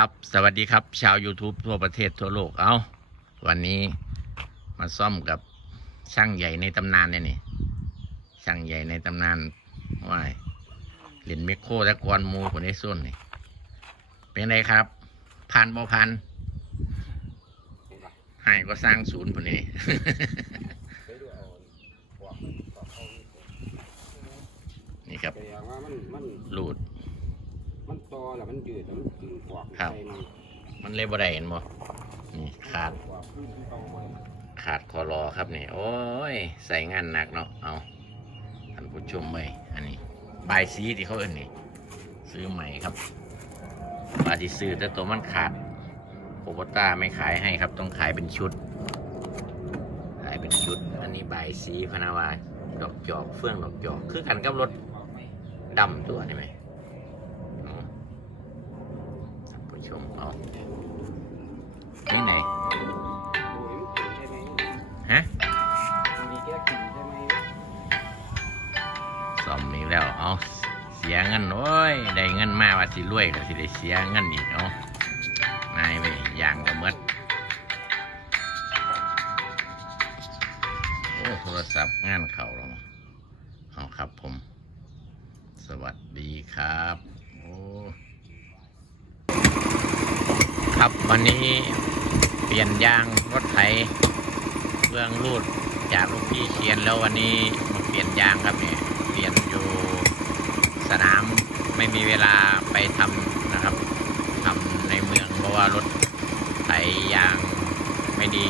ครับ สวัสดีครับ ชาว YouTube ทั่วประเทศทั่วโลก เอาวันนี้มาซ่อมกับช่างใหญ่ในตำนานเนี่ยนี่ ช่างใหญ่ในตำนานว่ายเล่นเมคโครตะกอนหมูคนในส่วนนี่ เป็นไงครับ พันบ่พันให้ก็สร้างศูนย์คนนี้ นี่ครับแต่อย่างว่ามันมันรูด มันตอแล้วมันยืดแล้วมันกึ่งกวากครับ ใส่มันมันเลยบ่ได้เห็นบ่นี่ขาดกวากขึ้นเอาไว้ขาดคอรอครับนี่ โอ้ย ใส่งานหนักเนาะเอาท่านผู้ชมเว้ยอันนี้บายสีที่เขาเอิ้นนี่ ซื้อใหม่ครับบาที่ซื้อแต่ตัวมันขาดโคโบต้าไม่ขายให้ครับ ต้องขายเป็นชุด ขายเป็นชุด อันนี้บายสีพนาวาดอกจอกเฟื่องดอกจอก คือกันกับรถดำตัวนี่ไหมเอาท่านผู้ ชมเอานี่ไหน ฮะมันมีแก้กินใช่ไหมซ่อมอีกแล้ว เอาเสียเงินโอ้ย ได้เงินมาว่าสิรวยก็สิได้เสียเงินอีกเอาะนายไปอย่างก็หมดโอ้โทรศัพท์งานเข่าแล้วเอาครับผม สวัสดีครับ โอ้ ครับ วันนี้เปลี่ยนยางรถไถเบื้องรูดจากลูกพี่เชียนแล้ววันนี้มาเปลี่ยนยางครับเนี่ยเปลี่ยนอยู่สนามไม่มีเวลาไปทำนะครับทำในเมืองเพราะว่ารถไถยางไม่ดี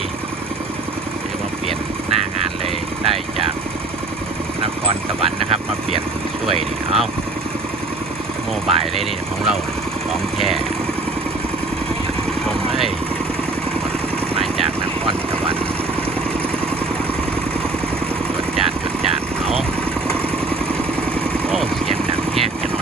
เลยมาเปลี่ยนหน้างานเลยได้จากนครสวรรค์นะครับ มาเปลี่ยนช่วยนี่เอาโมบายเลยนี่ของเราของแท้ มาจากนครสวรรค์จดจันจดจานเอาโอ้เสียงดังแยกกัน